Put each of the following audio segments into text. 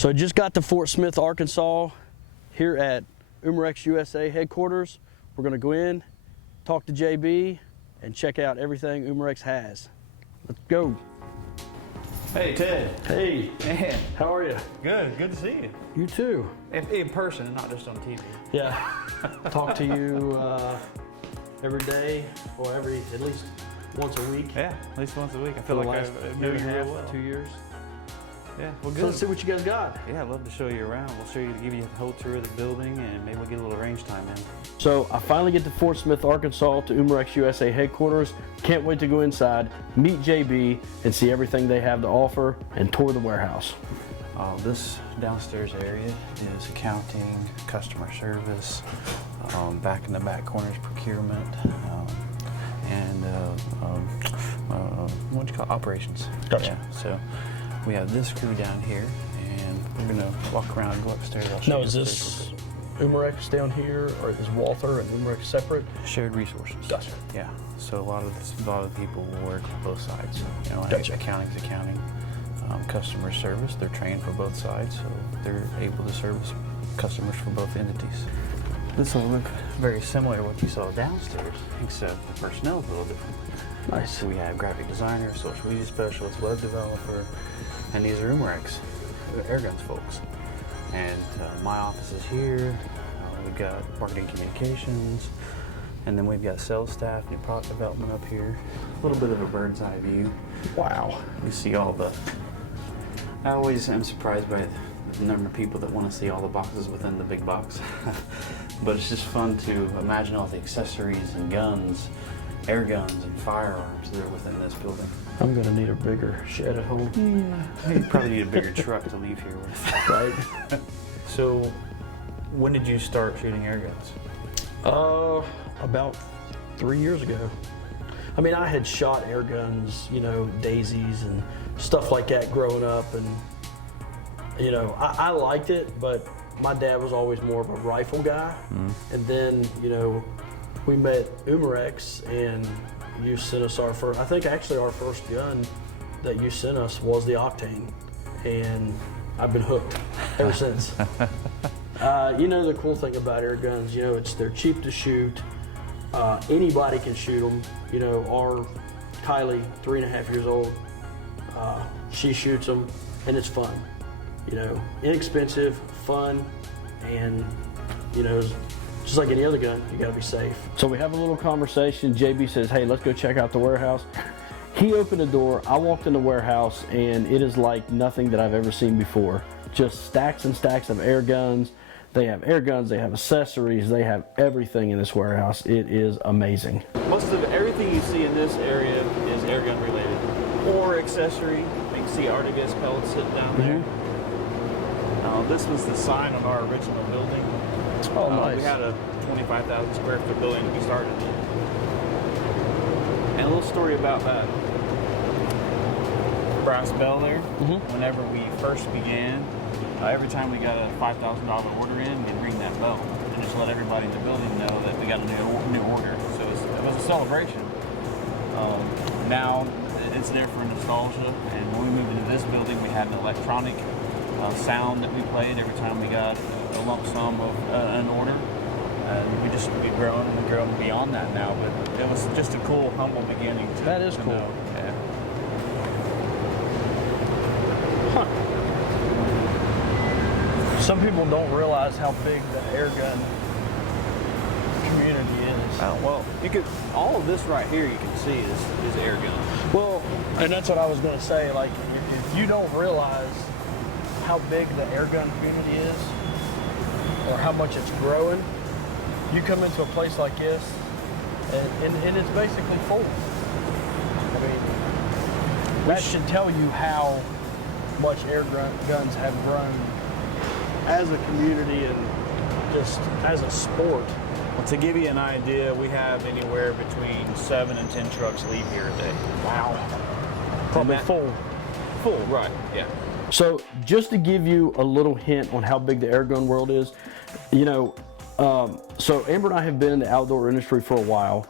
So I just got to Fort Smith, Arkansas, here at Umarex USA headquarters. We're gonna go in, talk to JB, and check out everything Umarex has. Let's go. Hey, Ted. Hey, Man. how are you? Good to see you. You too. In person and not just on TV. Yeah, talk to you every day, or at least once a week. Yeah, at least once a week. I feel like I've known you real well. 2 years. Yeah, well, good. So let's see what you guys got. Yeah, I'd love to show you around. We'll show you, give you a whole tour of the building, and maybe we'll get a little range time in. So I finally get to Fort Smith, Arkansas, to Umarex USA headquarters. Can't wait to go inside, meet JB, and see everything they have to offer, and tour the warehouse. This downstairs area is accounting, customer service, back in the back corner is procurement, and what do you call it? Operations. Gotcha. Yeah, so we have this crew down here, and we're gonna walk around and go upstairs. I'll show Now, you is upstairs this real Umarex down here, or is Walther and Umarex separate? quick. Shared resources? Gotcha. Yeah. So a lot of people work both sides. You know, Gotcha. accounting's accounting. Customer service, they're trained for both sides, so they're able to service customers for both entities. This will look very similar to what you saw downstairs, except the personnel is a little different. Nice. So we have graphic designer, social media specialist, web developer, and these are Umarex, Airguns folks. And my office is here. We've got marketing communications, and then we've got sales staff, new product development up here. A little bit of a bird's eye view. Wow. You see all the, I always am surprised by the number of people that want to see all the boxes within the big box. But it's just fun to imagine all the accessories and guns, air guns and firearms that are within this building. I'm gonna need a bigger shed at home. Yeah, you probably need a bigger truck to leave here with. Right. So, when did you start shooting air guns? About 3 years ago. I mean, I had shot air guns, you know, daisies and stuff like that growing up, and you know, I liked it, but my dad was always more of a rifle guy. And then, you know, we met Umarex, and you sent us our first, I think actually our first gun that you sent us was the Octane, and I've been hooked ever since. You know, the cool thing about air guns, you know, they're cheap to shoot. Anybody can shoot them. You know, our Kylie, 3.5 years old, she shoots them, and it's fun. You know, inexpensive, fun, and you know, just like any other gun, you gotta be safe. So we have a little conversation. JB says, hey, let's go check out the warehouse. He opened the door, I walked in the warehouse, and it is like nothing that I've ever seen before. Just stacks and stacks of air guns. They have air guns, they have accessories, they have everything in this warehouse. It is amazing. Most of everything you see in this area is air gun related or accessory. You can see Artigas pellets sitting down there. This was the sign on our original building. Oh, nice. We had a 25,000 square foot building that we started in. And a little story about that brass bell there. Whenever we first began, every time we got a $5,000 order in, we'd ring that bell and just let everybody in the building know that we got a new order. So it was a celebration. Now it's there for nostalgia, and when we moved into this building, we had an electronic sound that we played every time we got a lump sum of an order. And we've grown beyond that now, but it was just a cool, humble beginning. That is cool. Know. Yeah. Some people don't realize how big the air gun community is. Well, all of this right here you can see is air gun. Well, and that's what I was going to say. Like, if you don't realize how big the air gun community is, or how much it's growing, you come into a place like this, and it's basically full. I mean, that should tell you how much air guns have grown as a community and just as a sport. Well, to give you an idea, we have anywhere between 7 and 10 trucks leave here a day. Wow. Probably full. Full, right, yeah. So just to give you a little hint on how big the Airgun World is, you know, so Amber and I have been in the outdoor industry for a while.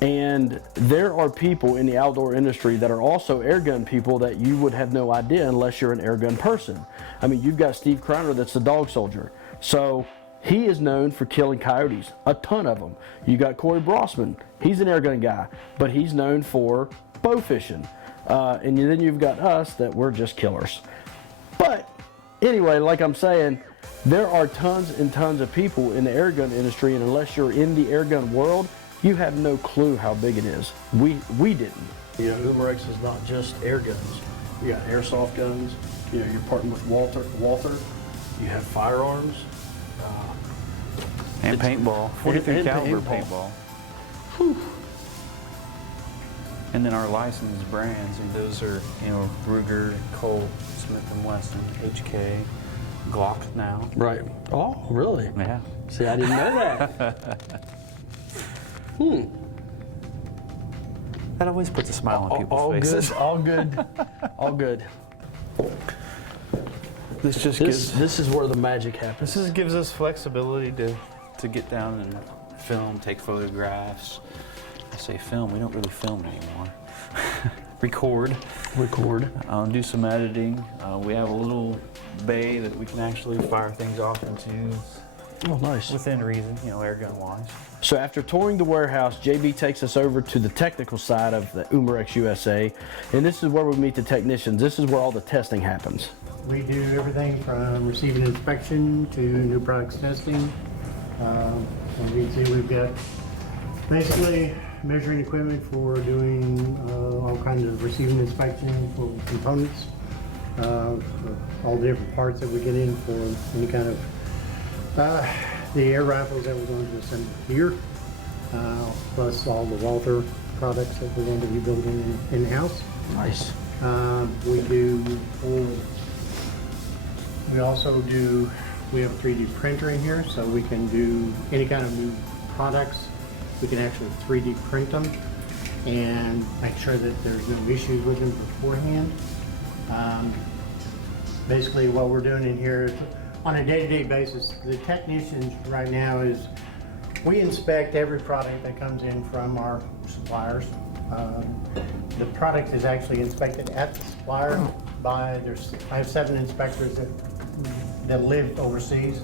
And there are people in the outdoor industry that are also airgun people that you would have no idea unless you're an airgun person. I mean, you've got Steve Kreiner that's the dog soldier. So he is known for killing coyotes, a ton of them. You got Corey Brossman, he's an airgun guy, but he's known for bow fishing. And then you've got us that we're just killers. But anyway, like I'm saying, there are tons and tons of people in the airgun industry, and unless you're in the airgun world, you have no clue how big it is. We didn't. You know, Umarex is not just air guns. You got airsoft guns. You know, you're partnering with Walther. You have firearms. And paintball, 43 caliber paintball. Whew. And then our licensed brands, and those are, you know, Ruger, Colt, Smith & Wesson, HK, Glock now. Right. Oh, really? Yeah. See, I didn't know that. That always puts a smile on people's faces. All good. All good. This just This is where the magic happens. This gives us flexibility to get down and film, take photographs. I say film, we don't really film anymore. Record, do some editing. We have a little bay that we can actually fire things off into. Oh, nice. Within reason, you know, airgun wise. So after touring the warehouse, JB takes us over to the technical side of the Umarex USA, and this is where we meet the technicians. This is where all the testing happens. We do everything from receiving inspection to new products testing. And you can see we've got basically measuring equipment for doing all kinds of receiving inspection for components, for all the different parts that we get in for any kind of the air rifles that we're going to assemble here, plus all the Walther products that we're going to be building in-house. Nice. We have a 3D printer in here, so we can do any kind of new products. We can actually 3D print them and make sure that there's no issues with them beforehand. Basically what we're doing in here is on a day-to-day basis, the technicians right now is we inspect every product that comes in from our suppliers. The product is actually inspected at the supplier by, I have 7 inspectors that live overseas,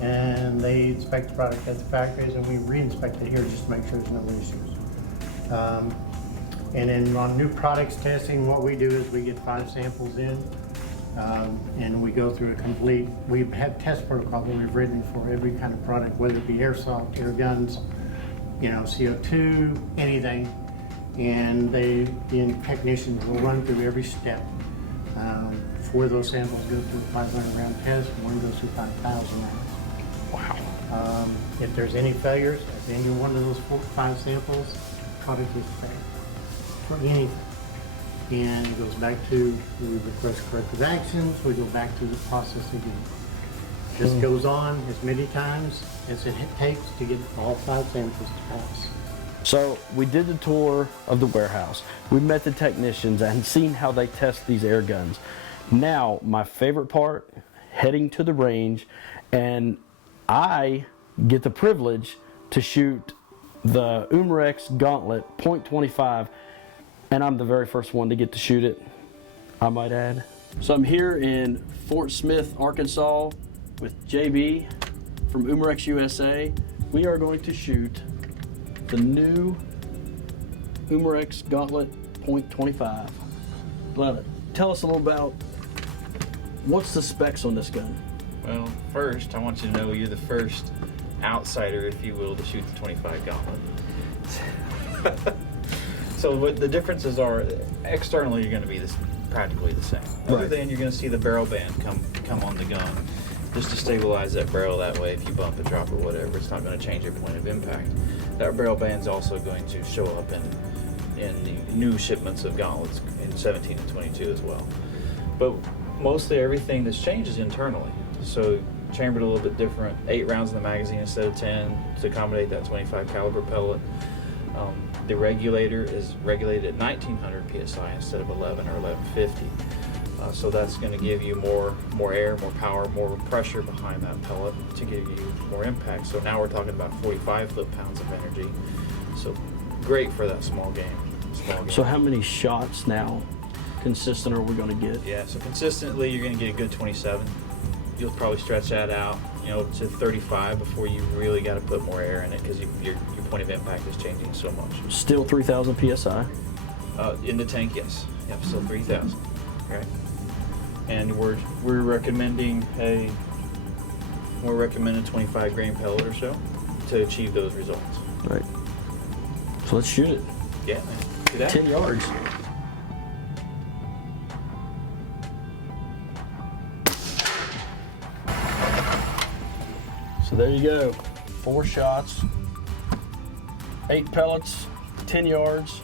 and they inspect the product at the factories, and we re-inspect it here just to make sure there's no issues. And then on new products testing, what we do is we get 5 samples in, and we go through we have test protocol that we've written for every kind of product, whether it be airsoft, air guns, you know, CO2, anything. And the technicians will run through every step. 4 of those samples go through a 500 round test, 1 goes through 5,000 rounds. Wow. If there's any failures at any one of those 5 samples, the product is failed for anything. And it goes back to, we request corrective actions, we go back to the process again. This goes on as many times as it takes to get all 5 samples to pass. So we did the tour of the warehouse. We met the technicians and seen how they test these air guns. Now, my favorite part, heading to the range, and I get the privilege to shoot the Umarex Gauntlet .25, and I'm the very first one to get to shoot it, I might add. So I'm here in Fort Smith, Arkansas with JB from Umarex USA. We are going to shoot the new Umarex Gauntlet .25. Glenn, tell us a little about what's the specs on this gun. Well, first, I want you to know you're the first outsider, if you will, to shoot the 25 Gauntlet. So what the differences are, externally you're going to be practically the same. Other than you're going to see the barrel band come on the gun, just to stabilize that barrel. That way, if you bump it, drop it, whatever, it's not going to change your point of impact. That barrel band's also going to show up in the new shipments of gauntlets in 17 and 22 as well. But mostly everything that's changed is internally. So chambered a little bit different, 8 rounds in the magazine instead of 10 to accommodate that 25 caliber pellet. The regulator is regulated at 1900 psi instead of 11 or 1150. So that's going to give you more air, more power, more pressure behind that pellet to give you more impact. So now we're talking about 45 foot-pounds of energy. So great for that small game. So how many shots now consistent are we going to get? Yeah, so consistently you're going to get a good 27. You'll probably stretch that out, to 35 before you really got to put more air in it because your point of impact is changing so much. Still 3,000 PSI? In the tank, yes. Yep, still 3,000. Right. And we're recommending a 25 grain pellet or so to achieve those results. Right. So let's shoot it. Yeah, man. Do that. 10 yards. So there you go. 4 shots, 8 pellets, 10 yards.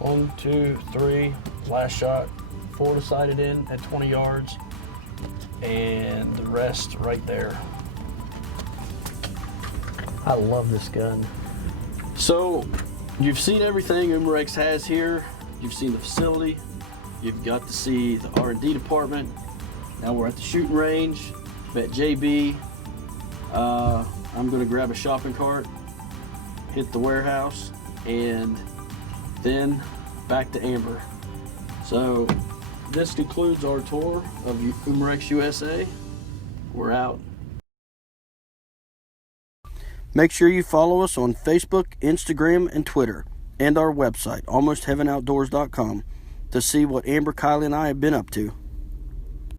1, 2, 3. Last shot. 4 to sight it in at 20 yards. And the rest right there. I love this gun. So you've seen everything Umarex has here. You've seen the facility. You've got to see the R&D department. Now we're at the shooting range. Met JB. I'm gonna grab a shopping cart, hit the warehouse, and then back to Amber. So this concludes our tour of Umarex USA. We're out. Make sure you follow us on Facebook, Instagram, and Twitter, and our website, almostheavenoutdoors.com, to see what Amber, Kylie, and I have been up to.